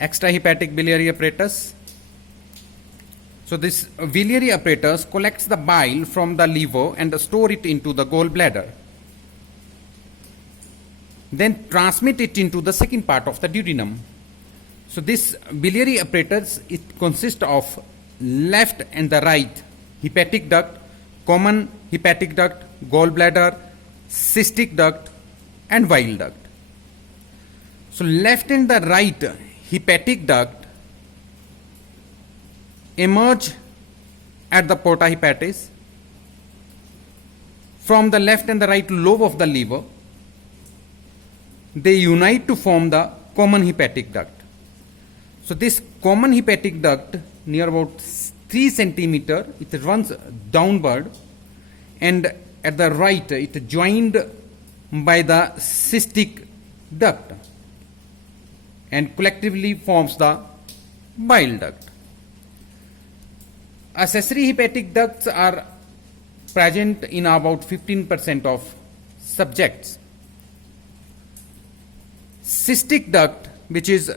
extrahepatic biliary apparatus. So this biliary apparatus collects the bile from the liver and store it into the gallbladder. Then transmit it into the second part of the duodenum. So this biliary apparatus, it consists of left and the right hepatic duct, common hepatic duct, gallbladder, cystic duct and bile duct. So left and the right hepatic duct emerge at the porta hepatis from the left and the right lobe of the liver. They unite to form the common hepatic duct. So this common hepatic duct, near about 3 centimeter, it runs downward, and at the right it joined by the cystic duct and collectively forms the bile duct. Accessory hepatic ducts are present in about 15% of subjects. Cystic duct, which is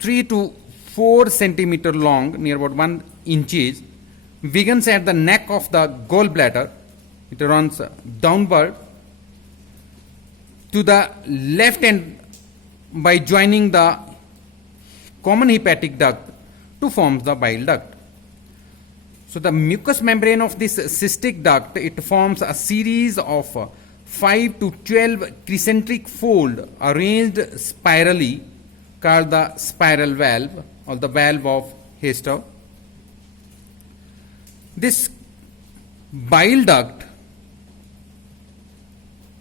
3 to 4 centimeter long, near about 1 inches, begins at the neck of the gallbladder. It runs downward to the left end by joining the common hepatic duct to form the bile duct. So the mucous membrane of this cystic duct, it forms a series of 5 to 12 concentric fold arranged spirally, called the spiral valve or the valve of Hester. This bile duct,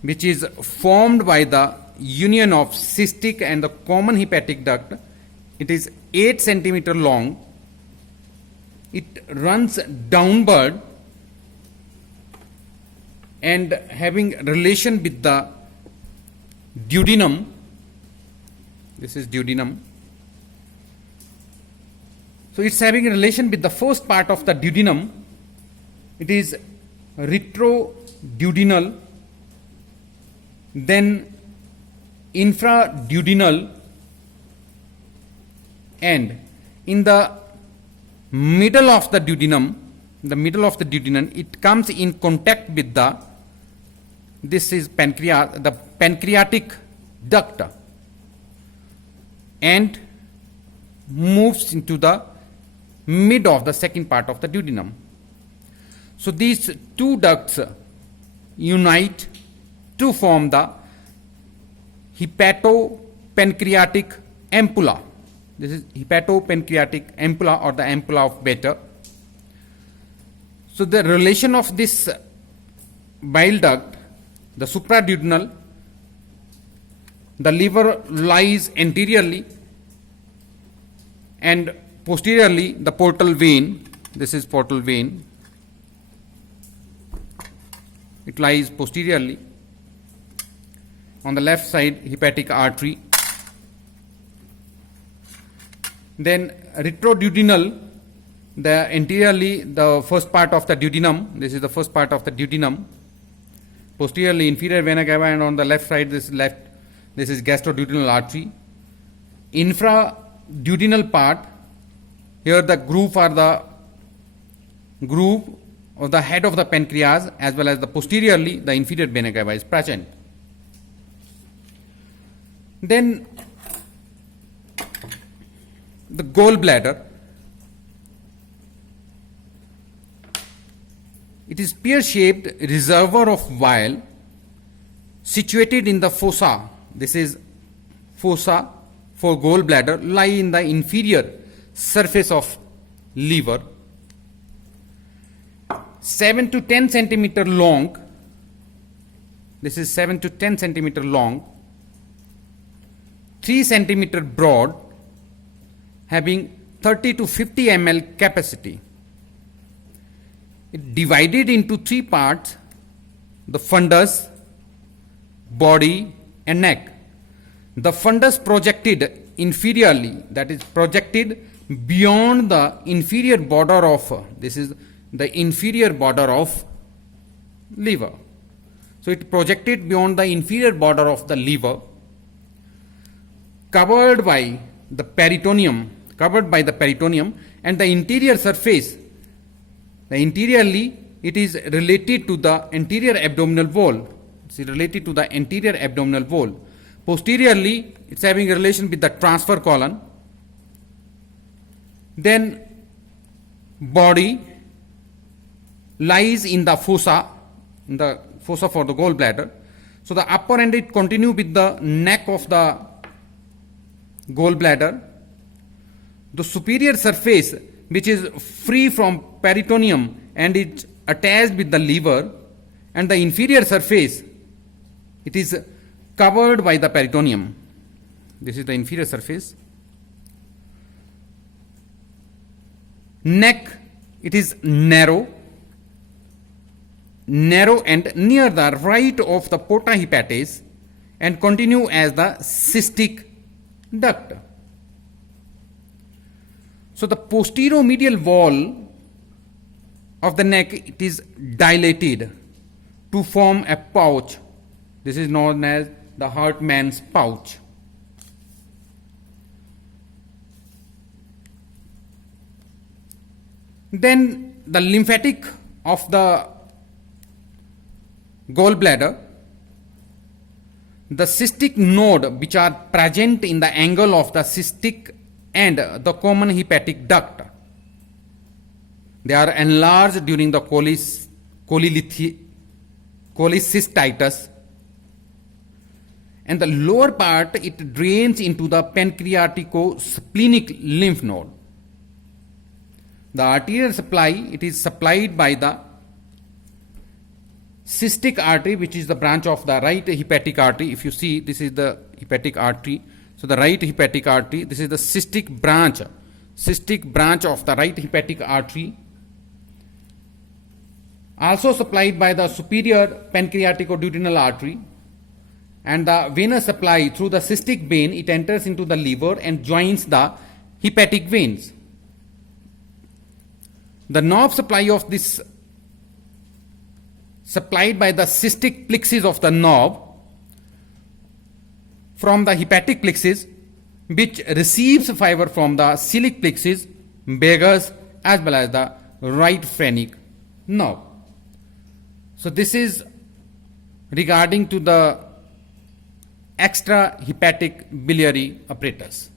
which is formed by the union of cystic and the common hepatic duct, it is 8 centimeter long. It runs downward and having relation with the duodenum. This is duodenum. So it's having a relation with the first part of the duodenum. It is retroduodenal, then infraduodenal, and in the middle of the duodenum, it comes in contact with the, this is the pancreatic duct, and moves into the mid of the second part of the duodenum. So these two ducts unite to form the hepatopancreatic ampulla. This is hepatopancreatic ampulla or the ampulla of Bator. So the relation of this bile duct, the supraduodenal, the liver lies anteriorly, and posteriorly the portal vein. This is portal vein. It lies posteriorly. On the left side, hepatic artery. Then retroduodenal, the anteriorly the first part of the duodenum. This is the first part of the duodenum. Posteriorly inferior vena cava, and on the left side this is gastroduodenal artery. Infraduodenal part, here the groove are the groove of the head of the pancreas, as well as the posteriorly the inferior vena cava is present. Then the gallbladder, it is pear-shaped reservoir of bile situated in the fossa. This is fossa for gallbladder, lie in the inferior surface of liver. 7 to 10 centimeter long. This is 7 to 10 centimeter long, 3 centimeter broad, having 30 to 50 ml capacity. It divided into 3 parts: the fundus, body and neck. The fundus projected inferiorly, that is projected beyond the inferior border of, this is the inferior border of liver. So it projected beyond the inferior border of the liver, covered by the peritoneum, covered by the peritoneum, and the interior surface, the interiorly, it is related to the anterior abdominal wall. It's related to the anterior abdominal wall. Posteriorly, it's having a relation with the transfer colon. Then body lies in the fossa for the gallbladder. So the upper end, it continue with the neck of the gallbladder. The superior surface, which is free from peritoneum and it's attached with the liver, and the inferior surface, it is covered by the peritoneum. This is the inferior surface. Neck, it is narrow and near the right of the porta hepatis and continue as the cystic duct. So the posteromedial wall of the neck, it is dilated to form a pouch. This is known as the Hartmann's pouch. Then the lymphatic of the gallbladder, the cystic node which are present in the angle of the cystic and the common hepatic duct, they are enlarged during the cholecystitis, and the lower part, it drains into the pancreatico-splenic lymph node. The arterial supply, it is supplied by the cystic artery, which is the branch of the right hepatic artery. If you see, this is the hepatic artery. So the right hepatic artery, this is the cystic branch of the right hepatic artery. Also supplied by the superior pancreatico-duodenal artery, and the venous supply through the cystic vein, it enters into the liver and joins the hepatic veins. The nerve supply of this, supplied by the cystic plexus of the nerve from the hepatic plexus, which receives fiber from the celiac plexus, vagus, as well as the right phrenic nerve. So this is regarding to the extra hepatic biliary apparatus.